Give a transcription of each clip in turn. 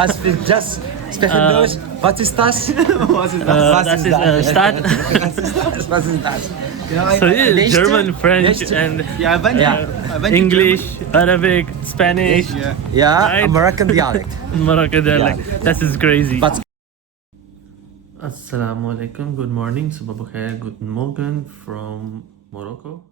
Als wir just sprechen Deutsch, was ist das? Was ist Das ist Stadt. Was ist das? So German, French, and English, Arabic, Spanish. Ja, Right. Moroccan dialect. Morocco dialect. That is crazy. But Assalamu alaikum. Good morning. Subah bakhair. Guten Morgen from Morocco.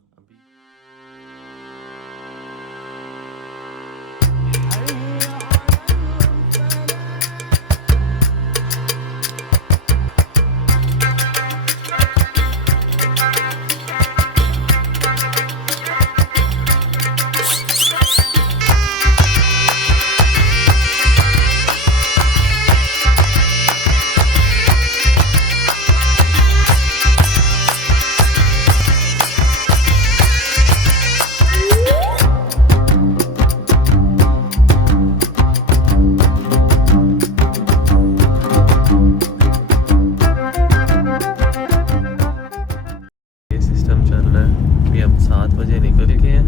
System चल रहा है कि हम 7 बजे निकल गए हैं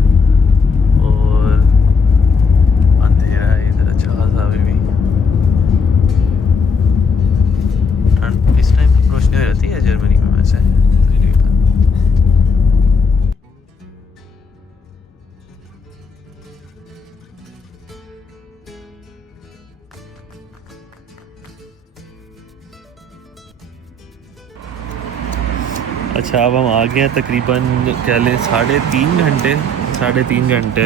और अंधेरा है इधर अच्छा खासा अभी भी। ठंड इस टाइम रोशनी हो जाती है जर्मनी में वैसे तकरीबन। अच्छा अब हम आ गए हैं तकरीबन कह लें 3.5 घंटे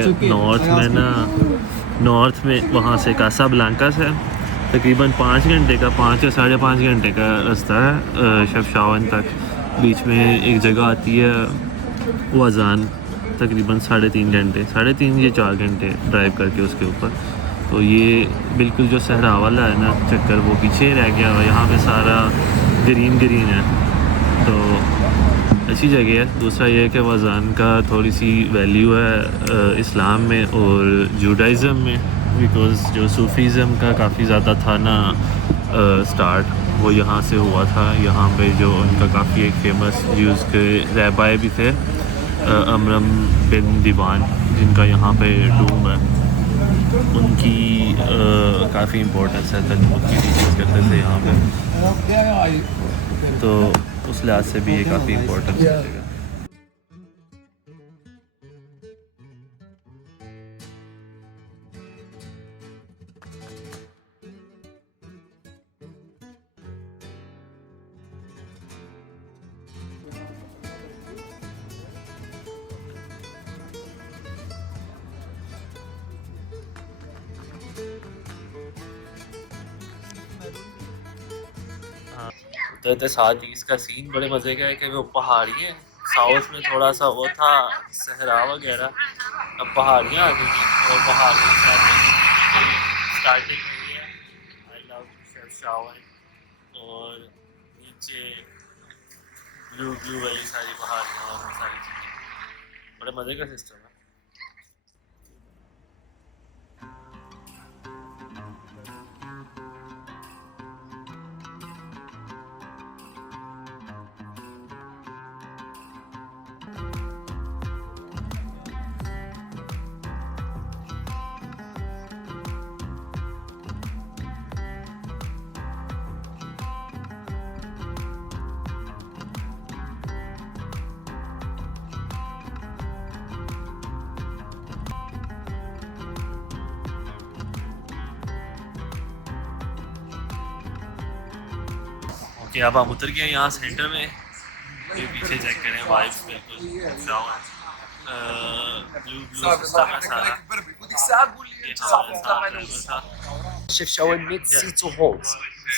नॉर्थ में वहाँ से कासाब्लांका से तकरीबन 5 घंटे का 5 या 5.5 घंटे का रास्ता है शेफशाओन तक। बीच में एक जगह आती है वज़ान, तकरीबन 3.5 घंटे 3.5 या 4 घंटे ड्राइव करके उसके ऊपर। तो ये बिल्कुल जो सहरा वाला है ना चक्कर वो पीछे रह गया हुआ, यहाँ पे सारा ग्रीन है तो अच्छी जगह है। दूसरा ये है कि वज़ान का थोड़ी सी वैल्यू है इस्लाम में और जूडाइज़म में, बिकॉज़ जो सूफ़ीज़म का काफ़ी ज़्यादा था ना स्टार्ट वो यहाँ से हुआ था। यहाँ पे जो उनका काफ़ी एक फेमस यूज़ के रहबाए भी थे अमरम बिन दीवान, जिनका यहाँ पे डूम है, उनकी काफ़ी इम्पोर्टेंस है। तलमुद की टीचिंग करते थे यहाँ पे, तो उस लिहाज से भी ये काफ़ी इम्पोर्टेंट है। तो साथ ही इसका सीन बड़े मज़े का है कि वो पहाड़ी है। साउथ में थोड़ा सा वो था सहरा वगैरह, अब पहाड़ियाँ आ गई और पहाड़ियों से स्टार्टिंग हुई है। आई लव शेफशाओन और नीचे ब्लू वाली सारी पहाड़ियाँ और सारी चीज़ें, बड़े मज़े का सिस्टम है। कि अब हम उतर गए यहाँ सेंटर में। ये पीछे चेक करें वाइब्स बिल्कुल ब्लू सिस्टम है सारा। Chefchaouen means C2 homes.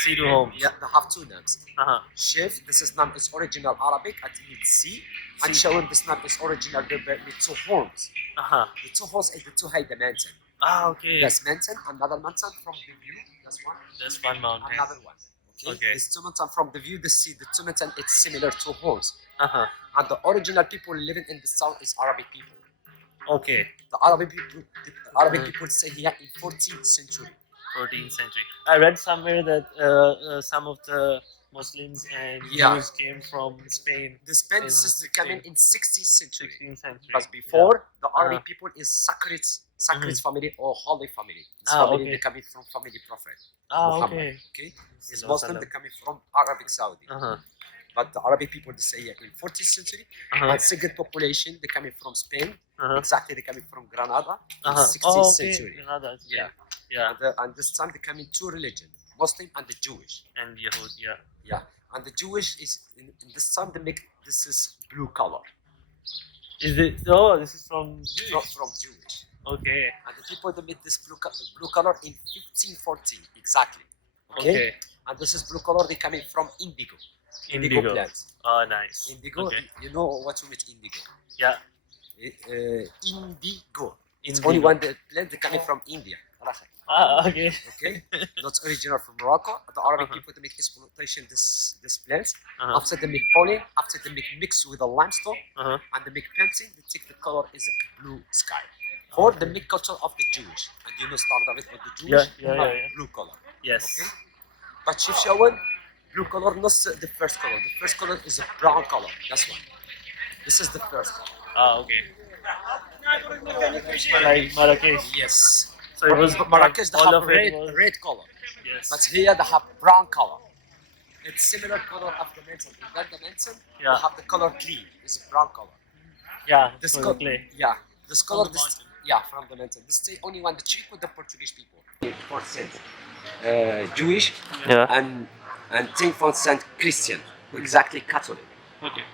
C2 Yeah, they have two names. Uh-huh. Chef, this is name is original Arabic, and it means C. And Shaouen, this name is original Berber with two horns. The two horns is the two high mountain. Okay. Yes, mountain, another mountain from the view. That's one. That's one mountain. Another one. Okay. This two mountain from the view, the sea, the two mountain, it's similar to horns. Uh-huh. And the original people living in the south is Arabic people. Okay. The Arabic people say here in 14th century. 14th century. I read somewhere that some of the Muslims and Jews came from Spain. The Spain came in 16th century. 16th century. But before, the Arabic people is sacred sacred family or holy family. This family okay. they coming from family prophet Ah, Muhammad. okay. Is Muslim they coming from Arabic Saudi. But the Arabic people they say in 14th century. And second population they coming from Spain. Exactly they coming from Granada in 16th century. Granada. Yeah. Yeah. And this time they come in two religions, Muslim and the Jewish. And Yahud, yeah. Yeah. And the Jewish is in this time they make this is blue color. Is it? Oh, this is from Jewish. From Jewish. Okay. And the people that made this blue color in 1514 exactly. Okay. And this is blue color they coming from indigo. Indigo plants. Oh, nice. Indigo. Okay. You know what you mean indigo? Yeah. Indigo. It's only one plant that coming from India. Ah, okay. Okay. That's original from Morocco. The Arabic people they make exploitation this plants. After they make pollen, after they make mix with the limestone, and they make painting, they take the color is blue sky. Or the make culture of the Jewish. And you know start of it with the Jewish blue color. Yes. Okay. But Chefchaouen, blue color not the first color. The first color is a brown color. That's one. This is the first color. Ah, okay. Like Marrakesh. Yes. So it was Marrakesh they all have of it was- red color. Yes. But here they have brown color. It's similar color of the mountain. In that dimension, Yeah. they have the color clean. It's brown color. Yeah. This for color, the clay. yeah. This color, the mountain. from the mountain. This is only one the cheap with the Portuguese people. 4% Jewish Yeah. and 10% Christian, exactly Catholic. Okay.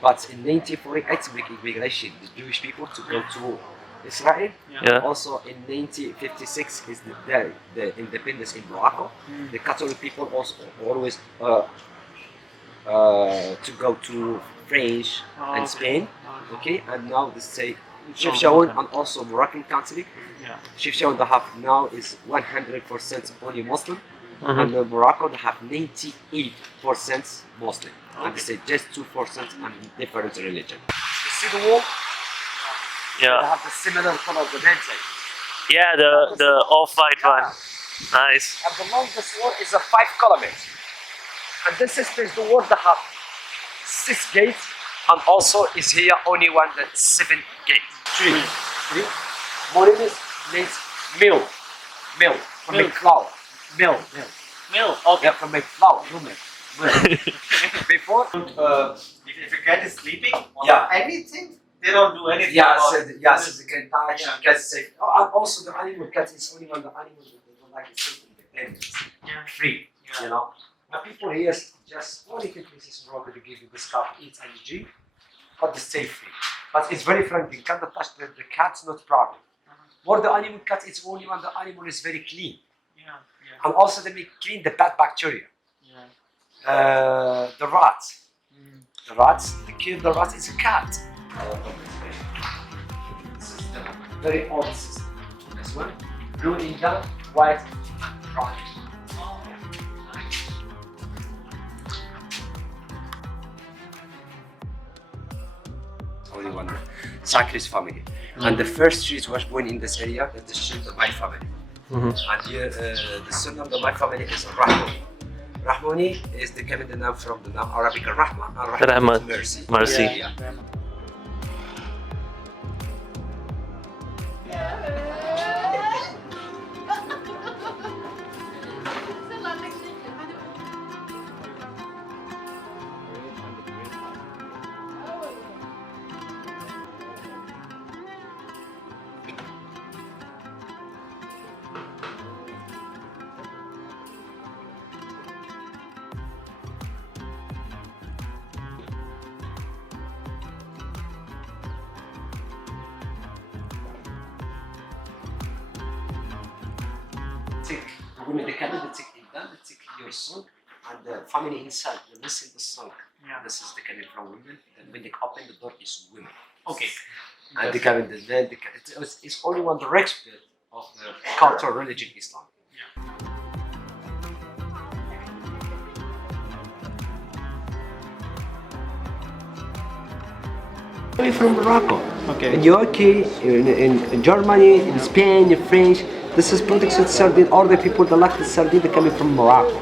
But in 1948, make immigration the Jewish people to go to Israel. Yeah. Also in 1956 is the independence in Morocco. The Catholic people also always to go to French and Spain. Okay, and now they say Chefchaouen and also Moroccan Catholic. Yeah. Chefchaouen they have now is 100% only Muslim, and Morocco they have 98% Muslim, and they say just 2% and different religion. You see the wall? They Yeah. have the similar color of the mountain. Yeah. The off-white one. Nice. And the longest wall is a 5 kilometers. And this is the wall that have 6 gates, and also is here only one that 7 gates. 3. Molinis means milk. From make flour. Milk. Milk. Okay. Yeah, from make flour. No milk. Before, If a cat is sleeping on Yeah. anything, they don't do anything. yes, about it. yes, they can touch, you can say. Oh, and also the animal cat is only one the animals that they don't like it safe independence. Free, you know. The people here just only take places in Morocco to give you this cup, eat and drink, but they stay free. But it's very friendly. You cannot touch the cat, not problem. More the animal cat, it's only when the animal is very clean. Yeah. And also they make clean the bad bacteria. Yeah. The rats. The rats, they kill the rats, it's a cat. This is the very old system. This one, blue India, white, and brown. Only one Sakri's family. And the first street was born in this area is the street of my family. And here the son of my family is Rahmani. Rahmani is the coming the name from the name Arabic Rahma and Rahma Rahmat. mercy. Mercy. Yeah. Take the women, the cabin, they take it down, they take your song, and the family inside, they listen to the song. Yeah. This is the cabin from women. Then when they open the door, is women. Okay. And the cabin, the men, it's only one the respect of the culture, religion, Islam. Coming from Morocco. Okay. In UK, in Germany, in Spain, in French, this is production sardine. All the people that like the sardine, they're coming from Morocco.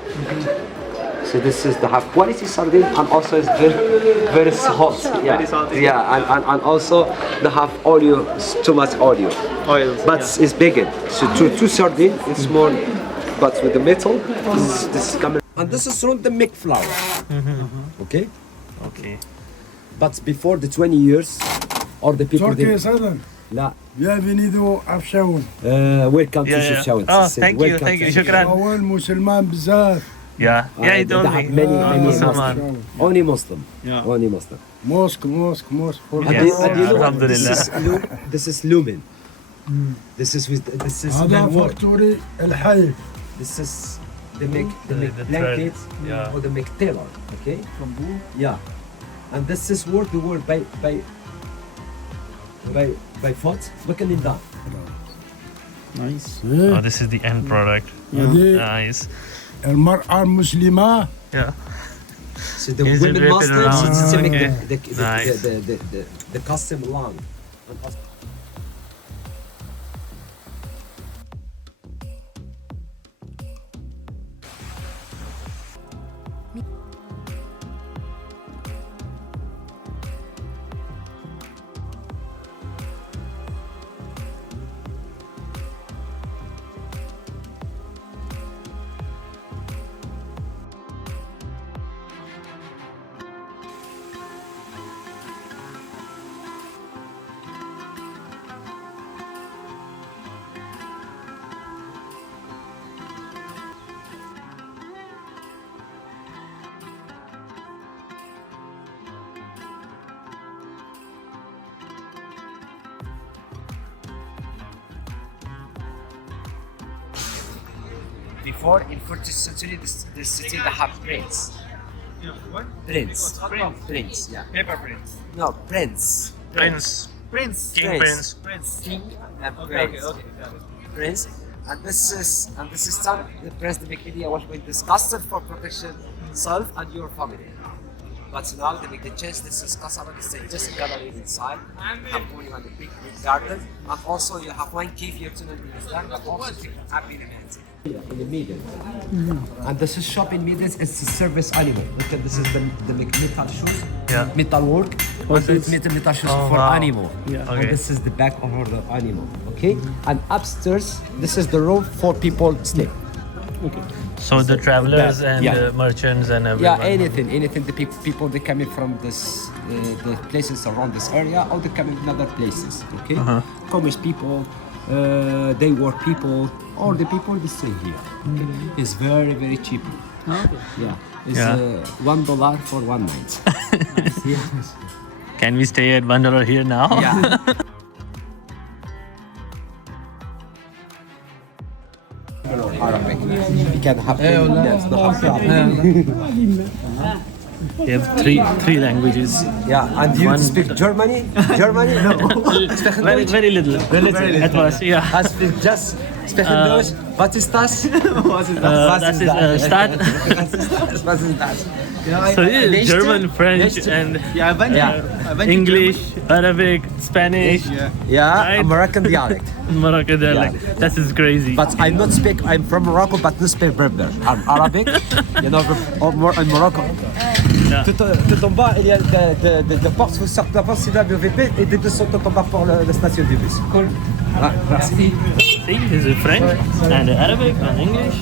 So this is the have quality sardine and also it's very hot. Yeah. Very salty. Yeah, and also they have oil, too much oil. Oils. But it's bigger. So two sardine, it's more, but with the metal, this is coming. And this is from the milk flour. Okay? Okay. But before the 20 years, or the people تركيا they, صدر لا bienvenido Chefchaouen. welcome to Yeah, yeah. Chefchaouen. Oh, Said, thank you, welcome thank to you. Chefchaouen. Shukran. أول مسلمان بزاف. Yeah. Yeah, he They told have me. many Musulman. Muslim. Only Muslim. Yeah. Only Muslim. موسك for And Yes, and you know what? Alhamdulillah. This is lumen. This is هذا man work. فاكتوري الحي. This is they make The blanket thread, yeah. or they make tailor. Okay. Yeah. And this is work the work by foot. Look at it down. Nice. Oh, this is the end product. هذه Nice. المرأة المسلمة. Yeah. So the Is it women written masters around? it's to make Okay. Nice. the custom long. Before in 14th century, this city they have prince. What? Prince. Prince. Prince. Yeah. Paper prints. No, prince. Prince. Prince. King Prince. Prince. King and Okay, prince. okay, got it. Prince. And this is time the prince the big idea was with this custom for protection self and your family. But now they make the change. This is Kasaba. This is just a gallery inside. Have only one big garden, and also you have one cave here to understand. But also you have in in the middle. And this is shop in middle. It's a service animal. Look at this is the metal shoes. Yeah. Metal work. What's And this? metal shoes Oh, for wow. animal. Yeah. And Okay. this is the back of the animal. Okay. And upstairs, this is the room for people sleep. So the travelers and Yeah. the merchants and Yeah, everyone. anything. The people they coming from this the places around this area, or they coming from other places. Okay, commerce people, they work people, or the people they stay here. Okay? It's very cheap. Yeah, it's Yeah. $1 for one night. Yeah. Can we stay at $1 here now? Yeah. Arabic. You can have yes, no problem. You have three languages. Yeah, and you One- speak Germany? Germany? No. Very little. At first, yeah. I speak just sprechen Deutsch. Was ist das? Was ist Das ist Stadt. Was ist das? So yeah, German, French, and Yeah, I went English, Arabic, Spanish, Yeah, Right. Moroccan dialect. Morocco. They're like, that is crazy. But I not speak. I'm from Morocco, but not speak Berber. I'm Arabic. You know, or more in Morocco. Yeah. Tout en bas, il y a de portes. Vous sortez de la porte, c'est là le VP, et des deux sont tout en bas pour la station de bus. Cool. Merci. See, this is French and Arabic and English.